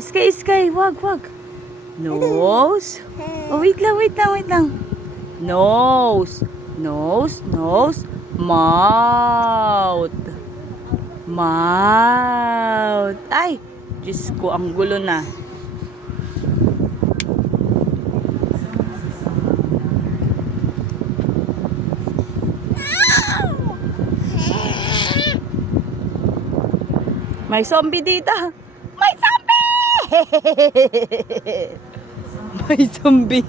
Sky, Sky, wag, wag. Nose. Oh, wait lang, wait lang, wait lang. Nose. Nose, nose. Mouth. Mouth. Ay, Diyos ko, ang gulo na. May zombie dito. May zombie! May zombie.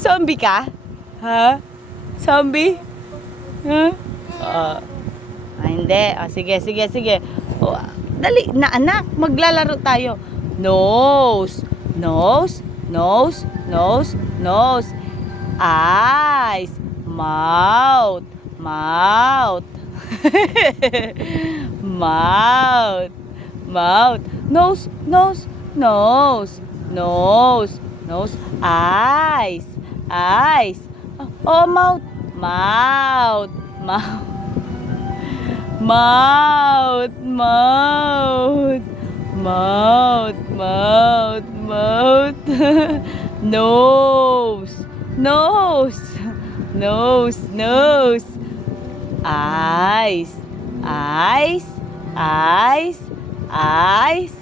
Zombie ka? Ha? Zombie? Ha? Hindi. Sige, sige, sige. Oh, dali na anak, maglalaro tayo. Nose. Nose. Nose. Nose. Nose. Eyes. Mouth. Mouth. Mouth. Mouth. Nose. Nose. Nose. Nose. Nose. Eyes. Eyes. Oh, mouth. Mouth. Mouth. Mouth. Mouth. Mouth. Mouth. Mouth. Nose. Nose. Nose. Nose. Eyes. Eyes. Eyes. Eyes.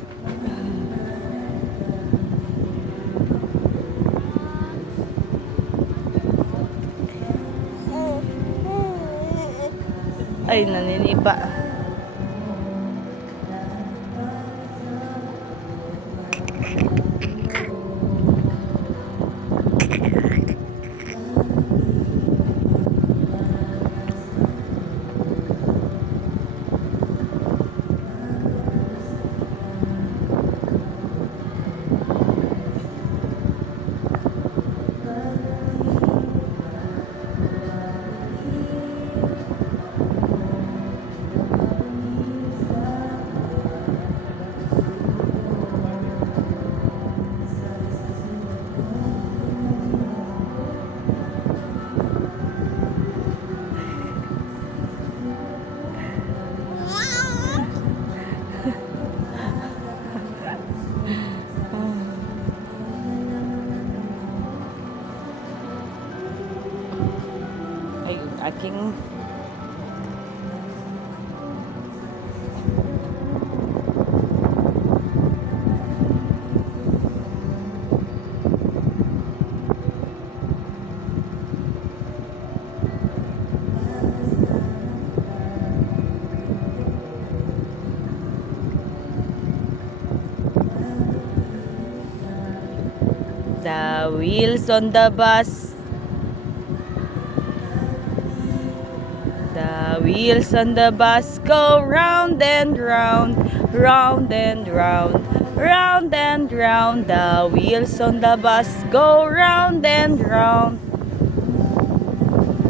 Ay, naninipa. Ay, aking the wheels on the bus. The wheels on the bus go round and round, round and round, round and round. The wheels on the bus go round and round.